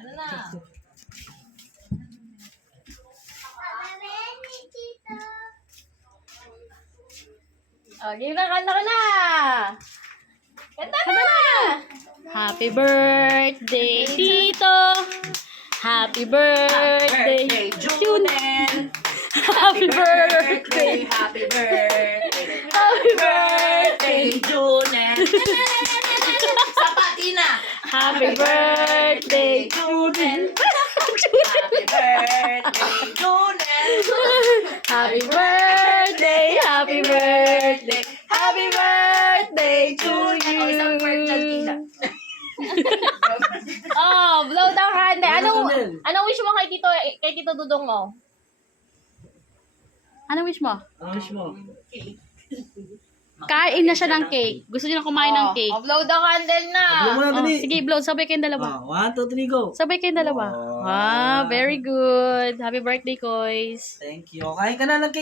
Ano na? Oh, game na, kanta ka na! Kanta na! Happy birthday, Tito! Happy birthday, Junel! Happy birthday! Happy birthday! Happy birthday! Junel! Sapati na! Happy birthday, Junel! Happy birthday, Junel! Happy birthday, happy birthday, happy birthday to you. Oh, blow the candle. Anong wish mo kay Tito Dudong mo? Anong wish mo? Ang wish mo? Kain na siya ng cake. Gusto niya na kumain ng cake. Oh, blow the candle na! Blow mo na, Oh, dali. sige, blow. Sabay kayong dalawa. 1, 2, 3, go. Sabay kayong dalawa. Wow. Ah, very good. Happy birthday, Koys. Thank you. Kain ka na ng cake.